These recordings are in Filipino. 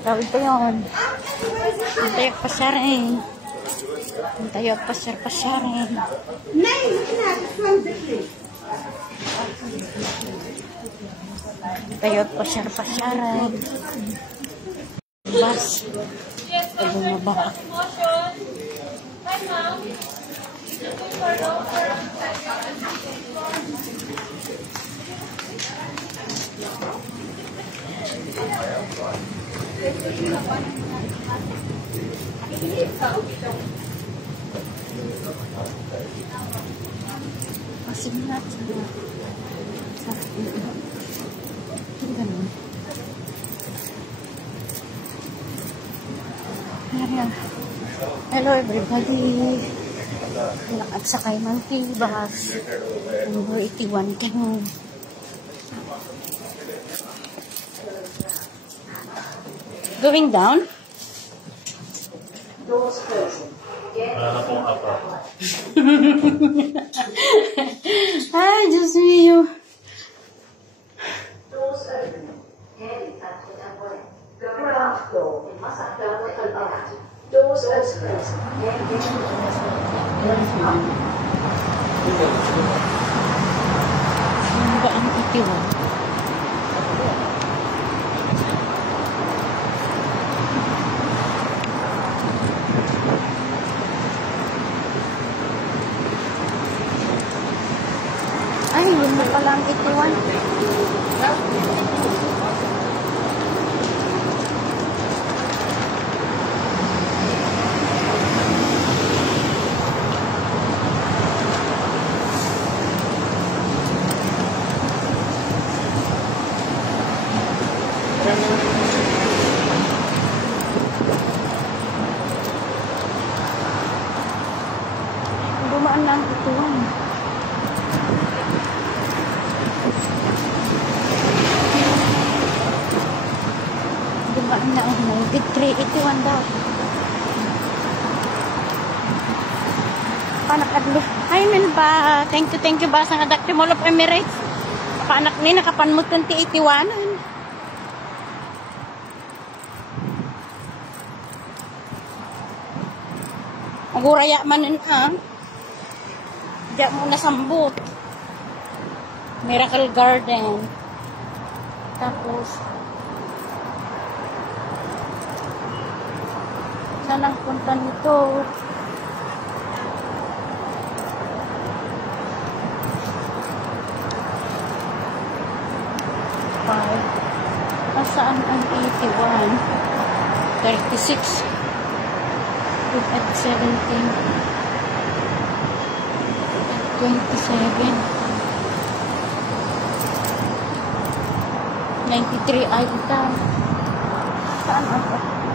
Tawid pa yun. Tayo pasarin. Tayo pasarin. Tayo pasarin. Bas. Bumaba. Masih berat Hello everybody. Nakasakay ng T-bus. Number 81 kami. Going down? Doors closing. Wala na pong apa. Ay, Diyos mío. Doors open. Garage door. Doors closing. Ano ba ang itiwan? Ay, yun na pala ang itiwan. Dumaan na ang itiwan. Dumaan na ang 9381 daw. Panak adlo. Ay, men ba? Thank you ba sa Dr. Mall of Emirates? Panak ni nakapanmot 2081. Aguraya man diyan mo nasambut. Miracle Garden. Tapos saan ang punta nito? Saan ang 81? 36 at 17 at 27 93 ay ito. Saan ang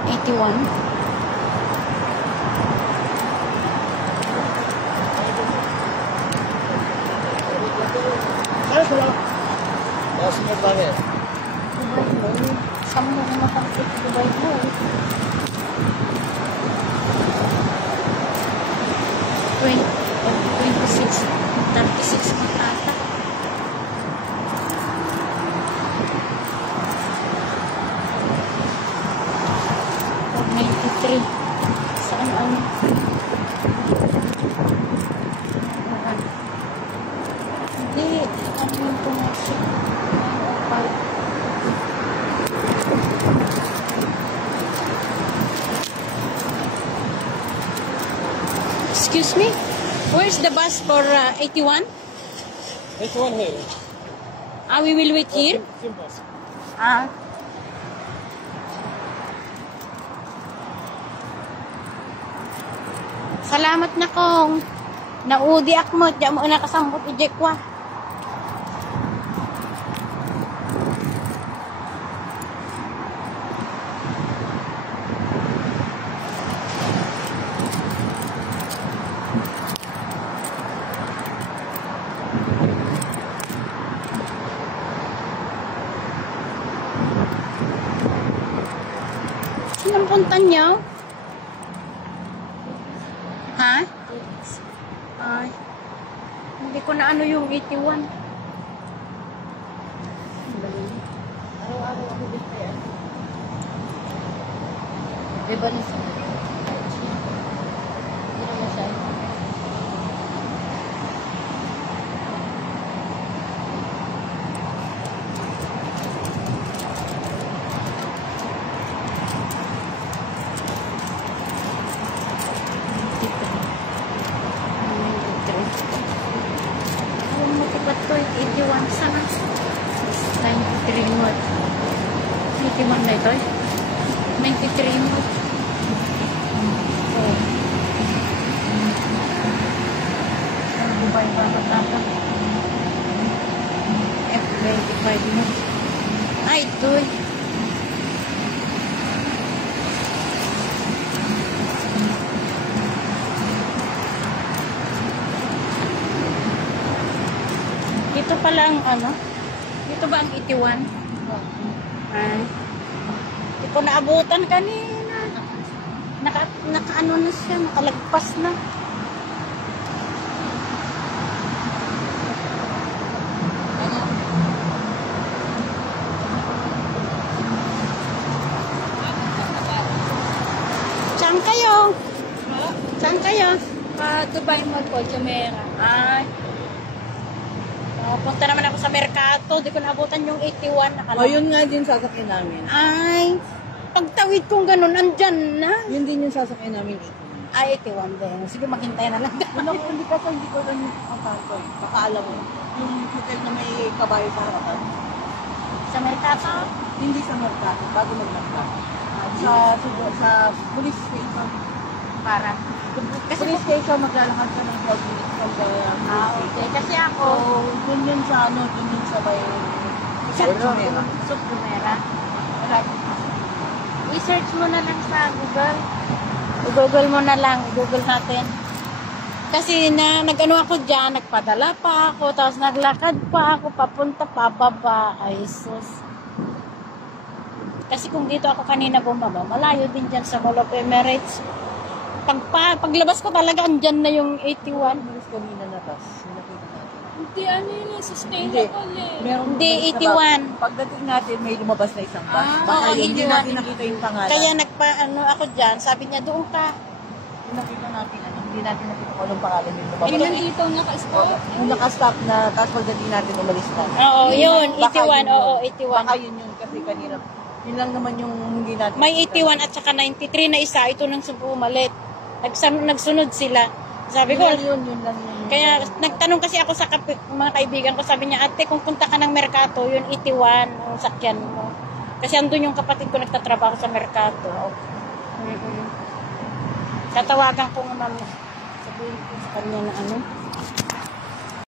81? Señor Daniel. Sama na matangkit Dubai mo. 26, 36 matata. Or 93. Saan ang hindi, ano yung connection? Excuse me? Where's the bus for 81? 81 here. We will wait here? Same bus. Salamat na kong naudi akmo. Diyan mo nakasambot ijekwa. Sinang punta niyo? Ha? Ay. Hindi ko na ano yung 81. Araw-araw ako dito yan. Diba na siya? Hindi naman siya. Ang matipat ko, 81 sana. 93 mo. 81 na ito eh. 93 mo. Oh. Ano ba yung babot natin? F25 mo. Ay, ito eh. Dito pala ang ano? Dito ba ang 81? Ay. Hindi ko naabutan kanina. Naka-ano na siya, nakalagpas na. Saan kayo? Saan kayo? Dubai Mall po, Jumeirah. Ay. Punta naman ako sa Mercato. Di ko naabutan yung 81. O, yun nga din sasakyan namin. Ay. Pagtawid kong ganun, andyan na. Yun din yung sasakyan namin. Ay, 81 din. Sige, maghintay na lang. Hindi ko lang yung account. Baka alam mo. Yung hotel na may kabayo sa harapan. Sa Mercato? Hindi sa Mercato, bago mag-Mercato. Sa police station. Para. Kasi police station, maglalakad ka ng 12 minutes from the Okay. Kasi ako, dun yun sa ano, dun yun sa may Jumeirah. Jumeirah. I-search mo na lang sa Google. I-Google mo na lang. Google natin. Kasi nag-ano ako dyan, nagpadala pa ako, tapos naglakad pa ako, papunta, pababa. Ay, sus. Kasi kung dito ako kanina bumaba, malayo din dyan sa Mall of Emirates. Paglabas ko talaga, andyan na yung 81. Meron kanina na tas. Nakita natin. Hindi, ano yun, sustainable eh. Meron Hindi, umalis na 81. Pagdating natin, may lumabas na isang bus. Ah, Baka oo, yun, hindi 81. natin nakita yung pangalan. Kaya ako dyan, sabi niya, doon ka. Yung nakita natin, ano, hindi natin nakita kung anong pangalan yung lumabas. Ilan dito ang naka-stop? Yung nakastop na, tapos pagdating natin umalis na. Oo, yun, Baka 81. yun yun. Oo, 81. Baka yun yun kasi kanina. Yun lang naman yung hindi natin. May nakita. 81 at saka 93 na isa, ito nang umalit. Nagsunod sila. Sabi ko, Yun lang yun. kaya nagtanong kasi ako sa mga kaibigan ko, sabi niya, ate, kung punta ka ng Mercato, yun 81 ang sakyan mo. Kasi andun yung kapatid ko nagtatrabaho sa Mercato. Tatawagan ko nga ma'am. Sabihin ko sa kanya na ano.